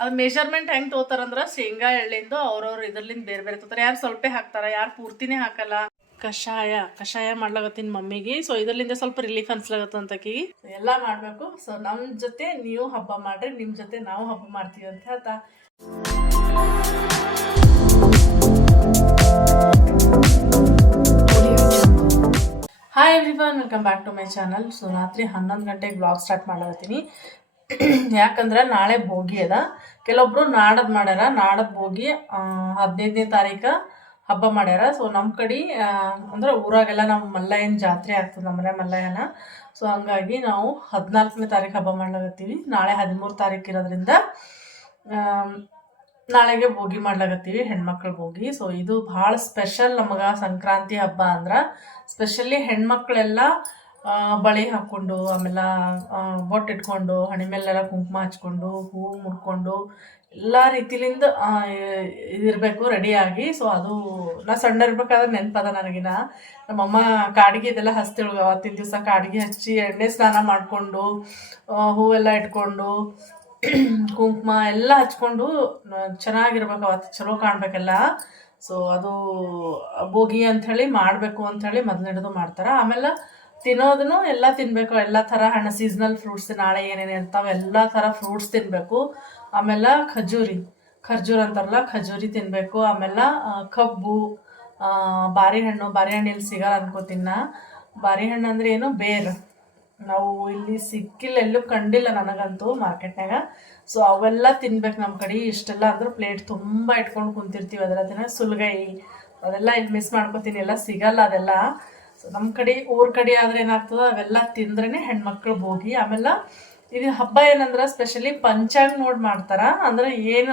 ಅದು ಮೆಜರ್ಮೆಂಟ್ ಹೆಂಗೆ ತಗೋತಾರಂದ್ರೆ ಶೇಂಗಾ ಎಳ್ಳಿಂದು ಅವ್ರವ್ರ ಇದ್ರಲಿಂದ ಬೇರೆ ಬೇರೆ ತಗೋತಾರೆ. ಯಾರು ಸ್ವಲ್ಪ ಹಾಕ್ತಾರ, ಯಾರು ಪೂರ್ತಿನೇ ಹಾಕಲ್ಲ. ಕಷಾಯ ಕಷಾಯ ಮಾಡ್ಲಾಗತ್ತೀನಿ ಮಮ್ಮಿಗೆ. ಸೊ ಇದರಿಂದ ಸ್ವಲ್ಪ ರಿಲೀಫ್ ಅನ್ಸ್ಲಾಗತ್ತಂತಕಿ ಎಲ್ಲ ಮಾಡಬೇಕು. ಸೊ ನಮ್ಮ ಜೊತೆ ನೀವು ಹಬ್ಬ ಮಾಡ್ರಿ ನಿಮ್ಮ ಜೊತೆ ನಾವು ಹಬ್ಬ ಮಾಡ್ತೀವಿ ಅಂತ ಹೇಳ್ತಾ. Hi everyone welcome back to my channel so ರಾತ್ರಿ ಹನ್ನೊಂದು ಗಂಟೆಗೆ ಬ್ಲಾಗ್ ಸ್ಟಾರ್ಟ್ ಮಾಡತ್ತೀನಿ ಯಾಕಂದ್ರೆ ನಾಳೆ ಭೋಗಿ ಅದ. ಕೆಲವೊಬ್ರು ನಾಡದ್ ಮಾಡ್ಯಾರ. ನಾಡದ್ ಭೋಗಿ ಹದಿನೈದನೇ ತಾರೀಕ ಹಬ್ಬ ಮಾಡ್ಯಾರ. ಸೊ ನಮ್ಮ ಕಡೆ ಅಂದ್ರೆ ಊರಾಗೆಲ್ಲ ನಮ್ಮ ಮಲ್ಲಯ್ಯನ ಜಾತ್ರೆ ಆಗ್ತದೆ ನಮ್ಮನೆ ಮಲ್ಲಯ್ಯನ. ಸೊ ಹಂಗಾಗಿ ನಾವು ಹದಿನಾಲ್ಕನೇ ತಾರೀಕು ಹಬ್ಬ ಮಾಡ್ಲಾಗತ್ತೀವಿ ನಾಳೆ ಹದಿಮೂರು ತಾರೀಕು ಇರೋದ್ರಿಂದ ನಾಳೆಗೆ ಭೋಗಿ ಮಾಡ್ಲಾಗತ್ತೀವಿ ಹೆಣ್ಮಕ್ಳ ಭೋಗಿ. ಸೊ ಇದು ಭಾಳ ಸ್ಪೆಷಲ್ ನಮಗೆ ಸಂಕ್ರಾಂತಿ ಹಬ್ಬ ಅಂದ್ರೆ. ಸ್ಪೆಷಲಿ ಹೆಣ್ಮಕ್ಳೆಲ್ಲ ಬಳೆ ಹಾಕ್ಕೊಂಡು ಆಮೇಲೆ ಬೊಟ್ಟಿಟ್ಕೊಂಡು ಹಣೆ ಮೇಲೆಲ್ಲ ಕುಂಕುಮ ಹಚ್ಕೊಂಡು ಹೂವು ಮುಡ್ಕೊಂಡು, ಎಲ್ಲ ರೀತಿಲಿಂದ ಇದಿರಬೇಕು ರೆಡಿಯಾಗಿ ಸೊ ಅದು, ನಾ ಸಣ್ಣ ಇರ್ಬೇಕಾದ್ರೆ ನೆನಪದ ನನಗಿನ. ನಮ್ಮಮ್ಮ ಕಾಡಿಗೆ ಇದೆಲ್ಲ ಹಚ್ತಿಳು, ಅವತ್ತಿನ ದಿವಸ ಕಾಡಿಗೆ ಹಚ್ಚಿ ಎಣ್ಣೆ ಸ್ನಾನ ಮಾಡಿಕೊಂಡು ಹೂವೆಲ್ಲ ಇಟ್ಕೊಂಡು, ಕುಂಕುಮ ಎಲ್ಲ ಹಚ್ಕೊಂಡು ಚೆನ್ನಾಗಿರ್ಬೇಕು, ಅವತ್ತು ಚಲೋ ಕಾಣ್ಬೇಕೆಲ್ಲ. ಸೊ ಅದು ಭೋಗಿ ಅಂಥೇಳಿ ಮಾಡಬೇಕು ಅಂಥೇಳಿ ಮೊದಲನೇದು ಮಾಡ್ತಾರೆ. ಆಮೇಲೆ ತಿನ್ನೋದನ್ನು ಎಲ್ಲ ತಿನ್ನಬೇಕು ಎಲ್ಲ ಥರ ಹಣ್ಣು ಸೀಸ್ನಲ್ ಫ್ರೂಟ್ಸ್ ನಾಳೆ ಏನೇನು ಇರ್ತಾವೆ ಎಲ್ಲ ಥರ ಫ್ರೂಟ್ಸ್ ತಿನ್ನಬೇಕು ಆಮೇಲೆ ಖಜೂರಿ. ಖರ್ಜೂರ್ ಅಂತಾರಲ್ಲ ಖಜೂರಿ ತಿನ್ನಬೇಕು ಆಮೇಲೆ ಕಬ್ಬು ಆ, ಬಾರಿಹಣ್ಣು. ಬಾರಿಹಣ್ಣು ಇಲ್ಲಿ ಸಿಗಲ್ಲ ಅನ್ಕೋತಿನ್ನ ಬಾರಿ ಬಾರಿಹಣ್ಣು ಅಂದ್ರೆ ಏನು? ಬೇರ್. ನಾವು ಇಲ್ಲಿ ಸಿಕ್ಕಿಲ್ಲ ಎಲ್ಲೂ ಕಂಡಿಲ್ಲ ನನಗಂತೂ ಮಾರ್ಕೆಟ್ನಾಗ ಸೊ ಅವೆಲ್ಲ ತಿನ್ಬೇಕು ನಮ್ಮ ಕಡೆ. ಇಷ್ಟೆಲ್ಲ ಅಂದ್ರೆ ಪ್ಲೇಟ್ ತುಂಬ ಇಟ್ಕೊಂಡು ಕುಂತಿರ್ತೀವಿ ಅದೆಲ್ಲ ತಿನ್ನ ಸುಲ್ಗೈ. ಅದೆಲ್ಲ ಇಲ್ಲಿ ಮಿಸ್ ಮಾಡ್ಕೊತೀನಿ. ಎಲ್ಲ ಸಿಗಲ್ಲ ಅದೆಲ್ಲ. ನಮ್ಮ ಕಡೆ, ಊರ ಕಡೆ ಆದ್ರೆ ಏನಾಗ್ತದ, ಅವೆಲ್ಲ ತಿಂದ್ರೇನೆ ಹೆಣ್ಮಕ್ಳು ಹೋಗಿ ಆಮೇಲೆ ಇದು ಹಬ್ಬ ಏನಂದ್ರೆ ಸ್ಪೆಷಲಿ ಪಂಚಾಂಗ ನೋಡಿ ಮಾಡ್ತಾರ. ಅಂದ್ರೆ ಏನು,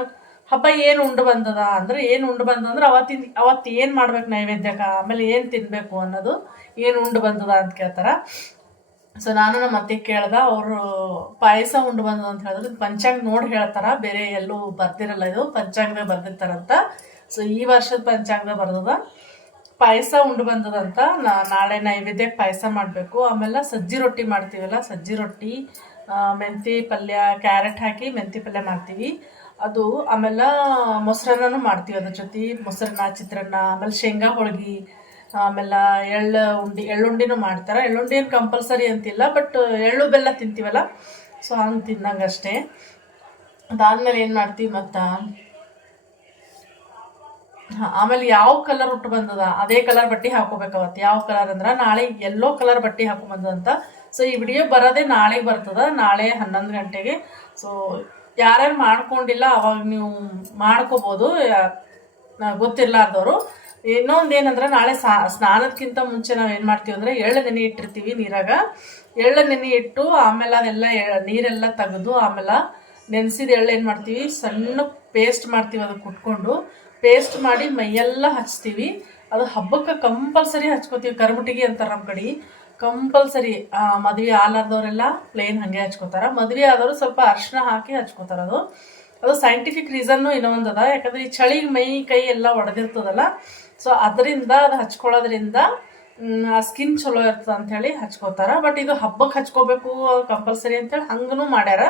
ಹಬ್ಬ ಏನು ಉಂಡು ಬಂದದ, ಅಂದ್ರೆ ಏನು ಉಂಡು ಬಂದ ಅಂದ್ರೆ ಅವತ್ತಿನ, ಅವತ್ತು ಏನು ಮಾಡ್ಬೇಕು ನೈವೇದ್ಯಕ, ಆಮೇಲೆ ಏನು ತಿನ್ಬೇಕು ಅನ್ನೋದು ಏನು ಉಂಡು ಬಂದದ ಅಂತ ಕೇಳ್ತಾರ. ಸೊ ನಾನು ನಮ್ಮ ಅತ್ತೆ ಕೇಳ್ದ, ಅವರು ಪಾಯಸ ಉಂಡು ಬಂದದ ಅಂತ ಹೇಳಿದ್ರು. ಪಂಚಾಂಗ್ ಪಂಚಾಂಗ ನೋಡಿ ಹೇಳ್ತಾರ. ಬೇರೆ ಎಲ್ಲೂ ಬರ್ತಿರಲ್ಲ ಇದು. ಪಂಚಾಂಗದಾಗ ಬರ್ದಿರ್ತಾರಂತ. ಸೊ ಈ ವರ್ಷದ ಪಂಚಾಂಗದಾಗ ಬರ್ದದ. ಪಾಯಸ ಉಂಡು ಬಂದದಂತ ನಾಳೆ ನೈವೇದ್ಯ ಪಾಯಸ ಮಾಡಬೇಕು. ಆಮೇಲೆ ಸಜ್ಜಿ ರೊಟ್ಟಿ ಮಾಡ್ತೀವಲ್ಲ, ಸಜ್ಜಿ ರೊಟ್ಟಿ ಮೆಂತಿ ಪಲ್ಯ, ಕ್ಯಾರೆಟ್ ಹಾಕಿ ಮೆಂತಿ ಪಲ್ಯ ಮಾಡ್ತೀವಿ. ಅದು ಆಮೇಲೆ ಮೊಸರನ್ನೂ ಮಾಡ್ತೀವಿ ಅದ್ರ ಜೊತೆ. ಮೊಸರನ್ನ, ಚಿತ್ರಾನ್ನ, ಆಮೇಲೆ ಶೇಂಗಾ ಹೋಳ್ಗಿ, ಆಮೇಲೆ ಎಳ್ಳು ಉಂಡಿ ಎಳ್ಳುಂಡಿನೂ ಮಾಡ್ತಾರೆ. ಎಳ್ಳುಂಡಿ ಏನು ಕಂಪಲ್ಸರಿ ಅಂತಿಲ್ಲ ಬಟ್ ಎಳ್ಳು ಬೆಲ್ಲ ತಿಂತೀವಲ್ಲ ಸೊ ಹಂಗೆ ತಿನ್ನಂಗೆ ಅಷ್ಟೇ ಅದಾದ್ಮೇಲೆ ಏನು ಮಾಡ್ತೀವಿ ಮತ್ತು? ಆಮೇಲೆ ಯಾವ ಕಲರ್ ಉಟ್ಟು ಬಂದದ? ಅದೇ ಕಲರ್ ಬಟ್ಟೆ ಹಾಕೋಬೇಕು ಅವತ್ತು. ಯಾವ ಕಲರ್ ಅಂದ್ರೆ ನಾಳೆ ಎಲ್ಲೋ ಕಲರ್ ಬಟ್ಟೆ ಹಾಕೊ ಬಂದದಂತ. ಸೊ ಈ ವಿಡಿಯೋ ಬರೋದೇ ನಾಳೆ ಬರ್ತದ. ನಾಳೆ ಹನ್ನೊಂದು ಗಂಟೆಗೆ. ಸೊ ಯಾರ್ಯಾರು ಮಾಡ್ಕೊಂಡಿಲ್ಲ, ಅವಾಗ ನೀವು ಮಾಡ್ಕೋಬೋದು. ಗೊತ್ತಿರ್ಲಾರ್ದವ್ರು. ಇನ್ನೊಂದು ಏನಂದ್ರೆ ನಾಳೆ ಸ್ನಾನಕ್ಕಿಂತ ಮುಂಚೆ ನಾವು ಏನು ಮಾಡ್ತೀವಿ ಅಂದರೆ ಎಳ್ಳು ನೆನೆ ಇಟ್ಟಿರ್ತೀವಿ ನೀರಾಗ. ಎಳ್ಳು ನೆನೆ ಇಟ್ಟು ಆಮೇಲೆ ಅದೆಲ್ಲ ನೀರೆಲ್ಲ ತೆಗೆದು ಆಮೇಲೆ ನೆನೆಸಿದ ಎಳ್ಳು ಏನು ಮಾಡ್ತೀವಿ? ಸಣ್ಣ ಪೇಸ್ಟ್ ಮಾಡ್ತೀವಿ ಅದಕ್ಕೆ ಕುಟ್ಕೊಂಡು ಪೇಸ್ಟ್ ಮಾಡಿ ಮೈಯೆಲ್ಲ ಹಚ್ತೀವಿ. ಅದು ಹಬ್ಬಕ್ಕೆ ಕಂಪಲ್ಸರಿ ಹಚ್ಕೋತೀವಿ. ಕರ್ಮುಟಿಗೆ ಅಂತಾರೆ ನಮ್ಮ ಕಡೆ. ಕಂಪಲ್ಸರಿ ಮದ್ವೆ ಆಲಾರ್ದವರೆಲ್ಲ ಪ್ಲೇನ್ ಹಾಗೆ ಹಚ್ಕೋತಾರ. ಮದುವೆ ಆದವರು ಸ್ವಲ್ಪ ಅರ್ಶನ ಹಾಕಿ ಹಚ್ಕೋತಾರ ಅದು. ಅದು ಸೈಂಟಿಫಿಕ್ ರೀಸನ್ನು ಇನ್ನೊಂದು ಅದ. ಯಾಕಂದ್ರೆ ಈ ಚಳಿ, ಮೈ, ಕೈ ಎಲ್ಲ ಒಡೆದಿರ್ತದಲ್ಲ. ಸೊ ಅದರಿಂದ, ಅದು ಹಚ್ಕೊಳ್ಳೋದ್ರಿಂದ ಸ್ಕಿನ್ ಚಲೋ ಇರ್ತದ ಅಂತ ಹೇಳಿ ಹಚ್ಕೋತಾರ. ಬಟ್ ಇದು ಹಬ್ಬಕ್ಕೆ ಹಚ್ಕೋಬೇಕು ಕಂಪಲ್ಸರಿ ಅಂತೇಳಿ ಹಂಗೂ ಮಾಡ್ಯಾರ.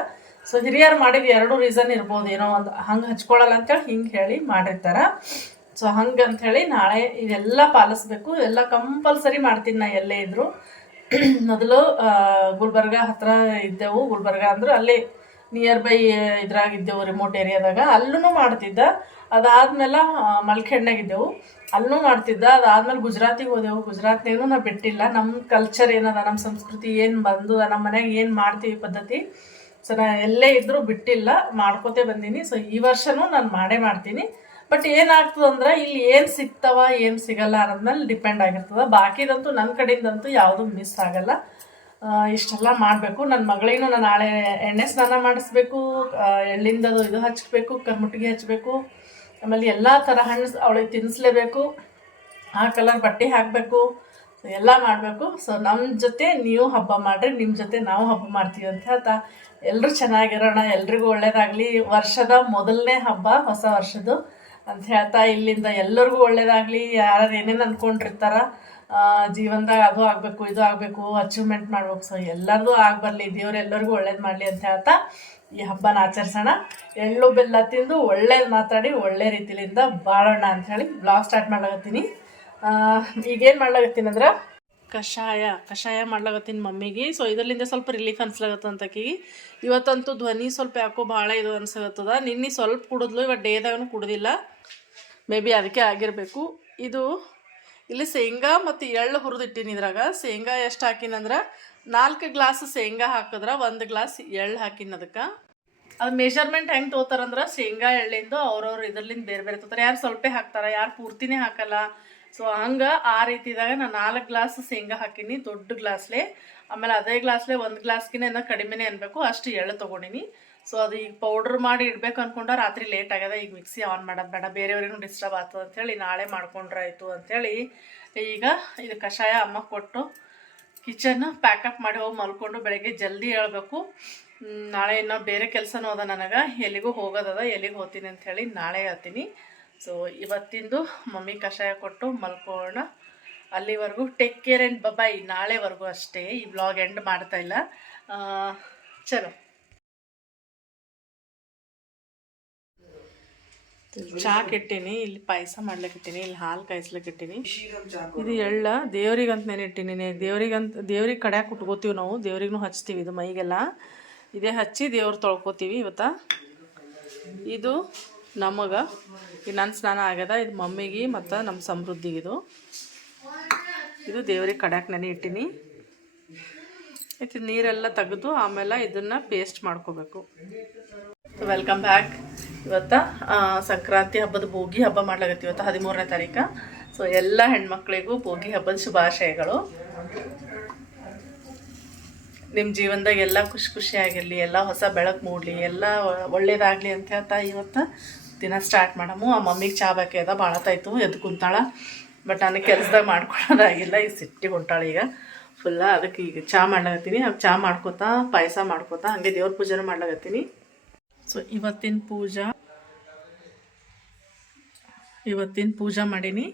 ಸೊ ಹಿರಿಯರು ಮಾಡಿದ ಎರಡು ರೀಸನ್ ಇರ್ಬೋದು. ಏನೋ ಒಂದು ಹಂಗೆ ಹಚ್ಕೊಳ್ಳಲ್ಲ ಅಂತೇಳಿ ಹಿಂಗೆ ಹೇಳಿ ಮಾಡಿರ್ತಾರ. ಸೊ ಹಂಗೆ ಅಂಥೇಳಿ ನಾಳೆ ಇದೆಲ್ಲ ಪಾಲಿಸ್ಬೇಕು. ಎಲ್ಲ ಕಂಪಲ್ಸರಿ ಮಾಡ್ತೀನಿ ನಾ ಎಲ್ಲೇ ಇದ್ರು. ಮೊದಲು ಗುಲ್ಬರ್ಗ ಹತ್ರ ಇದ್ದೆವು. ಗುಲ್ಬರ್ಗ ಅಂದ್ರೆ ಅಲ್ಲಿ ನಿಯರ್ ಬೈ ಇದ್ರಾಗಿದ್ದೆವು ರಿಮೋಟ್ ಏರಿಯಾದಾಗ ಅಲ್ಲೂ ಮಾಡ್ತಿದ್ದ. ಅದಾದ್ಮೇಲೆ ಇದ್ದೆವು. ಅಲ್ಲೂ ಮಾಡ್ತಿದ್ದ. ಅದಾದ್ಮೇಲೆ ಗುಜರಾತಿಗೆ ಹೋದೆವು. ಗುಜರಾತ್ನಾಗೂ ನಾ ಬಿಟ್ಟಿಲ್ಲ. ನಮ್ಮ ಕಲ್ಚರ್ ಏನದ? ನಮ್ಮ ಸಂಸ್ಕೃತಿ ಏನು ಬಂದದ? ನಮ್ಮ ಮನೆಯಾಗ ಏನು ಮಾಡ್ತೀವಿ ಪದ್ಧತಿ? ಸೊ ಎಲ್ಲೇ ಇದ್ರೂ ಬಿಟ್ಟಿಲ್ಲ, ಮಾಡ್ಕೋತೇ ಬಂದೀನಿ. ಸೊ ಈ ವರ್ಷನೂ ನಾನು ಮಾಡೇ ಮಾಡ್ತೀನಿ. ಬಟ್ ಏನಾಗ್ತದೆ ಅಂದ್ರೆ ಇಲ್ಲಿ ಏನು ಸಿಗ್ತಾವ, ಏನು ಸಿಗಲ್ಲ ಅನ್ನೋದ್ಮೇಲೆ ಡಿಪೆಂಡ್ ಆಗಿರ್ತದೆ. ಬಾಕಿದಂತೂ ನನ್ನ ಕಡೆಯಿಂದಂತೂ ಯಾವುದೂ ಮಿಸ್ ಆಗಲ್ಲ. ಇಷ್ಟೆಲ್ಲ ಮಾಡಬೇಕು. ನನ್ನ ಮಗಳಿಗೂ ನಾನು ನಾಳೆ ಎಣ್ಣೆ ಸ್ನಾನ ಮಾಡಿಸ್ಬೇಕು ಎಳ್ಳಿಂದದು ಇದು ಹಚ್ಚಬೇಕು ಕರ್ಮುಟ್ಟಿಗೆ ಹಚ್ಚಬೇಕು ಆಮೇಲೆ ಎಲ್ಲ ಥರ ಹಣ್ಣು ಅವಳಿಗೆ ತಿನ್ನಿಸ್ಲೇಬೇಕು ಆ ಕಲರ್ ಬಟ್ಟೆ ಹಾಕಬೇಕು. ಎಲ್ಲ ಮಾಡಬೇಕು. ಸೊ ನಮ್ಮ ಜೊತೆ ನೀವು ಹಬ್ಬ ಮಾಡಿರಿ ನಿಮ್ಮ ಜೊತೆ ನಾವು ಹಬ್ಬ ಮಾಡ್ತೀವಿ ಅಂತ ಹೇಳ್ತಾ ಎಲ್ಲರೂ ಚೆನ್ನಾಗಿರೋಣ, ಎಲ್ರಿಗೂ ಒಳ್ಳೇದಾಗಲಿ. ವರ್ಷದ ಮೊದಲನೇ ಹಬ್ಬ ಹೊಸ ವರ್ಷದ್ದು ಅಂತ ಹೇಳ್ತಾ ಇಲ್ಲಿಂದ ಎಲ್ಲರಿಗೂ ಒಳ್ಳೇದಾಗಲಿ. ಯಾರು ಏನೇನು ಅಂದ್ಕೊಂಡಿರ್ತಾರ ಜೀವನದಾಗ ಅದು ಆಗಬೇಕು, ಇದು ಆಗಬೇಕು ಅಚೀವ್ಮೆಂಟ್ ಮಾಡ್ಬೇಕು. ಸೊ ಎಲ್ಲರಿಗೂ ಆಗಬರ್ಲಿ ಬರಲಿ, ದೇವ್ರು ಎಲ್ಲರಿಗೂ ಒಳ್ಳೇದು ಮಾಡಲಿ ಅಂತ ಹೇಳ್ತಾ ಈ ಹಬ್ಬನ ಆಚರಿಸೋಣ. ಎಳ್ಳು ಬೆಲ್ಲ ತಿಂದು ಒಳ್ಳೇದು ಮಾತಾಡಿ, ಒಳ್ಳೆ ರೀತಿಯಿಂದ ಬಾಳೋಣ ಅಂತ ಹೇಳಿ ಬ್ಲಾಗ್ ಸ್ಟಾರ್ಟ್ ಮಾಡ್ಲಾಗತ್ತೀನಿ ಈಗೇನು ಮಾಡ್ಲಾಗತ್ತೀನಿ ಅಂದ್ರೆ? ಕಷಾಯ ಕಷಾಯ ಮಾಡ್ಲಾಗತ್ತೀನಿ ಮಮ್ಮಿಗೆ. ಸೊ ಇದರಿಂದ ಸ್ವಲ್ಪ ರಿಲೀಫ್ ಆಕಿಗೆ ಇವತ್ತಂತೂ ಧ್ವನಿ ಸ್ವಲ್ಪ ಯಾಕೋ ಭಾಳ ಇದು ಅನ್ಸಾಗತ್ತದ ನಿನ್ನೆ ಸ್ವಲ್ಪ ಕುಡಿದ್ಲು ಇವತ್ತು ಡೇದಾಗೂ ಕುಡ್ದಿಲ್ಲ. ಮೇ ಬಿ ಅದಕ್ಕೆ ಆಗಿರಬೇಕು. ಇದು ಇಲ್ಲಿ ಶೇಂಗಾ ಮತ್ತು ಎಳ್ಳು ಹುರಿದಿಟ್ಟಿನಿ ಇದ್ರಾಗ. ಶೇಂಗಾ ಎಷ್ಟು ಹಾಕಿನಂದ್ರೆ ನಾಲ್ಕು ಗ್ಲಾಸ್ ಶೇಂಗಾ ಹಾಕಿದ್ರೆ ಒಂದು ಗ್ಲಾಸ್ ಎಳ್ಳು ಹಾಕಿನ ಅದಕ್ಕೆ. ಅದು ಮೆಷರ್ಮೆಂಟ್ ಹೆಂಗೆ ತೊಗೋತಾರಂದ್ರೆ, ಶೇಂಗಾ ಎಳ್ಳಿಂದು ಅವ್ರವ್ರು ಇದರಿಂದ ಬೇರೆ ಬೇರೆ ತೊಗೋತಾರೆ. ಯಾರು ಸ್ವಲ್ಪ ಹಾಕ್ತಾರೆ, ಯಾರು ಪೂರ್ತಿನೇ ಹಾಕಲ್ಲ ಸೊ ಹಂಗೆ ಆ ರೀತಿದಾಗ ನಾನು ನಾಲ್ಕು ಗ್ಲಾಸ್ ಶೇಂಗಾ ಹಾಕಿನಿ, ದೊಡ್ಡ ಗ್ಲಾಸ್ಲೆ. ಆಮೇಲೆ ಅದೇ ಗ್ಲಾಸ್ಲೆ ಒಂದು ಗ್ಲಾಸ್ಗಿನ ಕಡಿಮೆನೇ ಅನ್ಬೇಕು, ಅಷ್ಟು ಎಳ್ಳು ತೊಗೊಂಡಿನಿ. ಸೊ ಅದು ಈಗ ಪೌಡ್ರ್ ಮಾಡಿ ಇಡ್ಬೇಕು ಅನ್ಕೊಂಡ ರಾತ್ರಿ ಲೇಟ್ ಆಗ್ಯದ, ಈಗ ಮಿಕ್ಸಿ ಆನ್ ಮಾಡೋದು ಬೇಡ, ಬೇರೆಯವ್ರಿಗೂ ಡಿಸ್ಟರ್ಬ್ ಆಗ್ತದೆ ಅಂಥೇಳಿ ನಾಳೆ ಮಾಡ್ಕೊಂಡ್ರಾಯ್ತು ಅಂಥೇಳಿ ಈಗ ಇದು ಕಷಾಯ ಅಮ್ಮ ಕೊಟ್ಟು ಕಿಚನ್ ಪ್ಯಾಕಪ್ ಮಾಡಿ ಹೋಗಿ ಮಲ್ಕೊಂಡು ಬೆಳಗ್ಗೆ ಜಲ್ದಿ ಹೇಳ್ಬೇಕು. ನಾಳೆ ಇನ್ನೂ ಬೇರೆ ಕೆಲಸನೂ ಅದ ನನಗೆ, ಎಲ್ಲಿಗೂ ಹೋಗೋದದ, ಎಲ್ಲಿಗೆ ಹೋಗ್ತೀನಿ ಅಂಥೇಳಿ ನಾಳೆ ಹೇಳ್ತೀನಿ. ಸೊ ಇವತ್ತಿಂದು ಮಮ್ಮಿ ಕಷಾಯ ಕೊಟ್ಟು ಮಲ್ಕೋಣ ಅಲ್ಲಿವರೆಗೂ take care and bye bye ನಾಳೆವರೆಗೂ ಅಷ್ಟೇ. ಈ ಬ್ಲಾಗ್ ಎಂಡ್ ಮಾಡ್ತಾ ಇಲ್ಲ. ಚಲೋ. ಚಾ ಕೆಟ್ಟಿನಿ, ಇಲ್ಲಿ ಪಾಯಸ ಮಾಡ್ಲಿಕ್ಕಿಟ್ಟಿನಿ ಇಲ್ಲಿ ಹಾಲು ಕಾಯಿಸ್ಲಿಕ್ಕಿಟ್ಟಿನಿ ಇದು ಎಳ್ಳ. ದೇವ್ರಿಗಂತ ನೆನಿಟ್ಟಿನಿ ದೇವ್ರಿಗಂತ, ದೇವ್ರಿಗೆ ಕಡ್ಯಾಕ ಉಟ್ಕೋತೀವಿ ನಾವು. ದೇವ್ರಿಗೂ ಹಚ್ತೀವಿ ಇದು ಮೈಗೆಲ್ಲ. ಇದೇ ಹಚ್ಚಿ ದೇವ್ರು ತೊಳ್ಕೊತೀವಿ ಇವತ್ತ. ಇದು ನಮಗೆ. ಈ ನನ್ನ ಸ್ನಾನ ಆಗ್ಯದ ಇದು ಮಮ್ಮಿಗೆ ಮತ್ತು ನಮ್ಮ ಸಮೃದ್ಧಿಗೆ ಇದು. ಇದು ದೇವ್ರಿಗೆ ಕಡ್ಯಾಕ ನೆನೆ ಇಟ್ಟಿನಿ. ಇದು ನೀರೆಲ್ಲ ತೆಗೆದು ಆಮೇಲೆ ಇದನ್ನು ಪೇಸ್ಟ್ ಮಾಡ್ಕೋಬೇಕು. ವೆಲ್ಕಮ್ ಬ್ಯಾಕ್ ಇವತ್ತು ಸಂಕ್ರಾಂತಿ ಹಬ್ಬದ ಭೋಗಿ ಹಬ್ಬ ಮಾಡ್ಲಾಗತ್ತೆ ಇವತ್ತು ಹದಿಮೂರನೇ ತಾರೀಕು. ಸೊ ಎಲ್ಲ ಹೆಣ್ಮಕ್ಳಿಗೂ ಭೋಗಿ ಹಬ್ಬದ ಶುಭಾಶಯಗಳು. ನಿಮ್ಮ ಜೀವನದಾಗ ಎಲ್ಲ ಖುಷಿ ಖುಷಿಯಾಗಿರಲಿ, ಎಲ್ಲ ಹೊಸ ಬೆಳಕು ಮೂಡಲಿ, ಎಲ್ಲ ಒಳ್ಳೇದಾಗಲಿ ಅಂತ ಹೇಳ್ತಾ ಇವತ್ತು ದಿನ ಸ್ಟಾರ್ಟ್ ಮಾಡಮು. ಆ ಮಮ್ಮಿಗೆ ಚಾ ಬೇಕದ ಭಾಳ ತಾಯ್ತು, ಎದ್ದು ಕುಂತಾಳ. ಬಟ್ ನನಗೆ ಕೆಲಸದಾಗ ಮಾಡ್ಕೊಳ್ಳೋದಾಗಿಲ್ಲ ಈಗ ಸಿಟ್ಟಿಗೆ ಹೊಂಟಾಳ ಈಗ. ಫುಲ್ಲ ಅದಕ್ಕೆ ಈಗ ಚಾ ಮಾಡ್ಲಾಗತ್ತೀನಿ ಅದು ಚಾ ಮಾಡ್ಕೋತಾ, ಪಾಯಸ ಮಾಡ್ಕೋತಾ, ಹಂಗೆ ದೇವ್ರ ಪೂಜೆನೂ ಮಾಡ್ಲಾಗತ್ತೀನಿ ಸೊ ಇವತ್ತಿನ ಪೂಜಾ ಇವತ್ತಿನ ಪೂಜಾ ಮಾಡೀನಿ.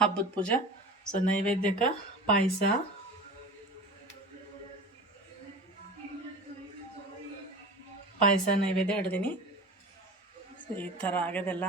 ಹಬ್ಬದ ಪೂಜಾ. ಸೊ ನೈವೇದ್ಯಕ್ಕೆ ಪಾಯಸ. ಪಾಯಸ, ನೈವೇದ್ಯ ಹಿಡ್ದೀನಿ ಈ ಥರ ಆಗ್ಯದೆಲ್ಲ